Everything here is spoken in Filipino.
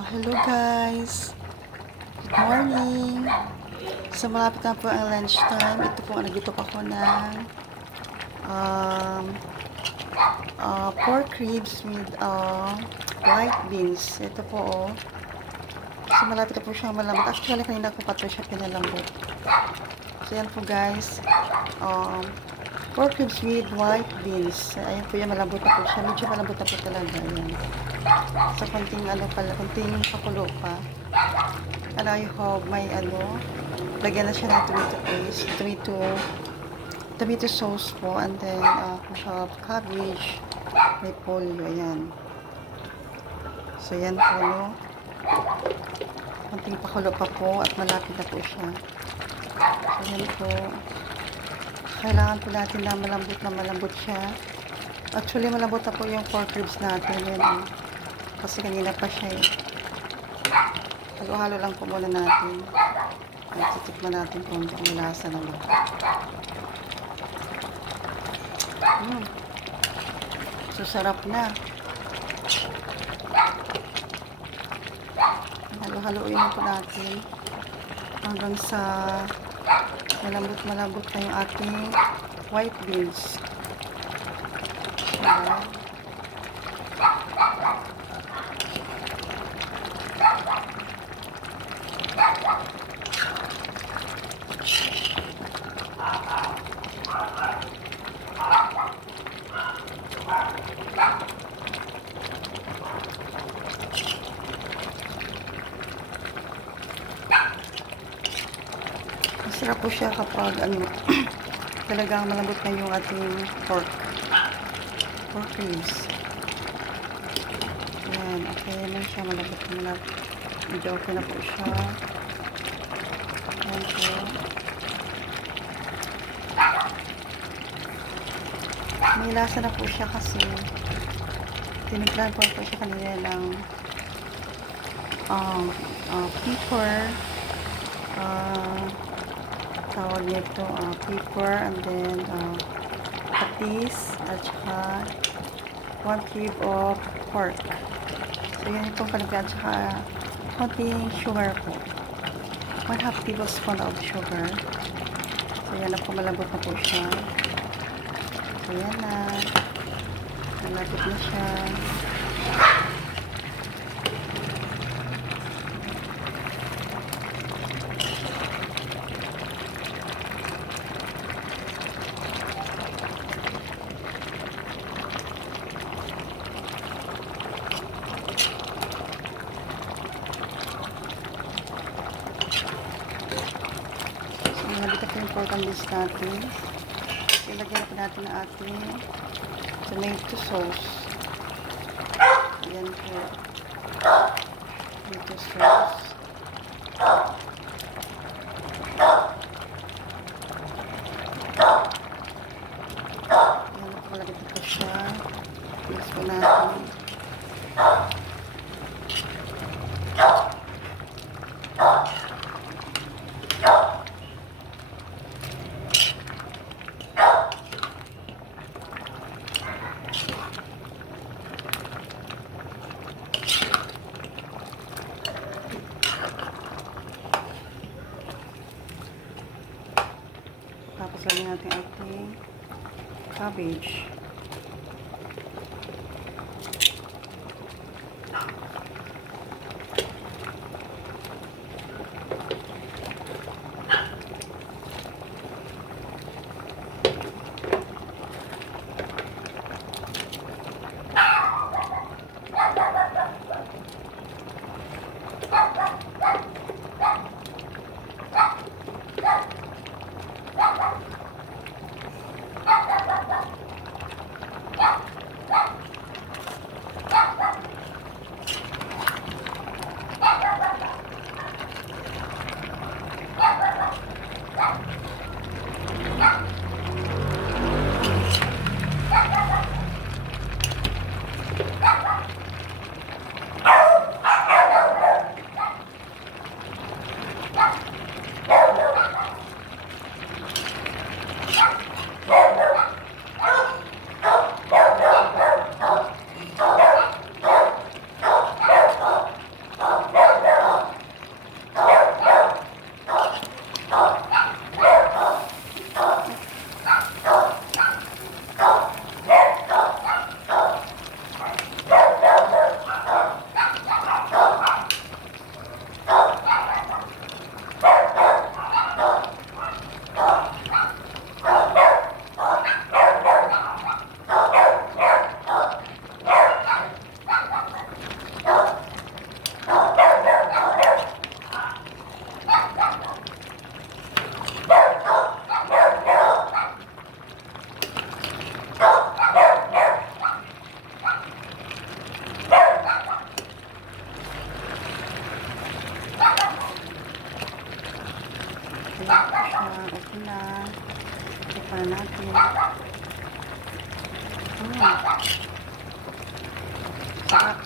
Hello guys! Good morning! So malapit na po ang lunch time. Ito po, nagluto ako ng um, pork ribs with white beans. Ito po oh. So malapit na po siyang malambot. Actually kanina ko pa ito siya pinalambot. So yan po guys. Pork ribs with white beans. Ayan po yan, malambot na po siya. Medyo malambot na po talaga. Ayan. So konting konting pakulo pa. And I hope may lagyan na siya ng tomato paste, tomato sauce po, and then we have cabbage, repolyo, ayan. So yan po, no. Konting pakulo pa po at malapit na po siya. So yan po. Kailangan po natin na malambot siya. Actually, malambot na po yung pork ribs natin. Yan, kasi kanina pa siya eh. Halo-halo lang po muna natin. At titikman natin kung ang lasa naman. So, sarap na. Halo-haloin po natin hanggang sa malambot na yung ating white beans. Diba? Masarap po siya kapag talagang malambot na yung ating pork ribs. Ayan, okay na siya, malambot na. Medyo okay na po siya. Ayan po. May lasa na po siya kasi tiniglan po siya kanina ng pepper, tawag nito pepper, and then patis, at saka 1 cube of pork. So yan itong panagyan, at saka konting sugar po, 1/2 tablespoon of sugar. So yan na po, malambot na po siya. So yan na, malapit na siya. Nabita po yung pork and beans natin. Ilagyan po natin ang ating tomato sauce. Ayan po. Tomato sauce. Ayan po, lagyan po siya. Mix po natin. Tapos lagyan natin ating cabbage. na. Tikman natin. Sarap.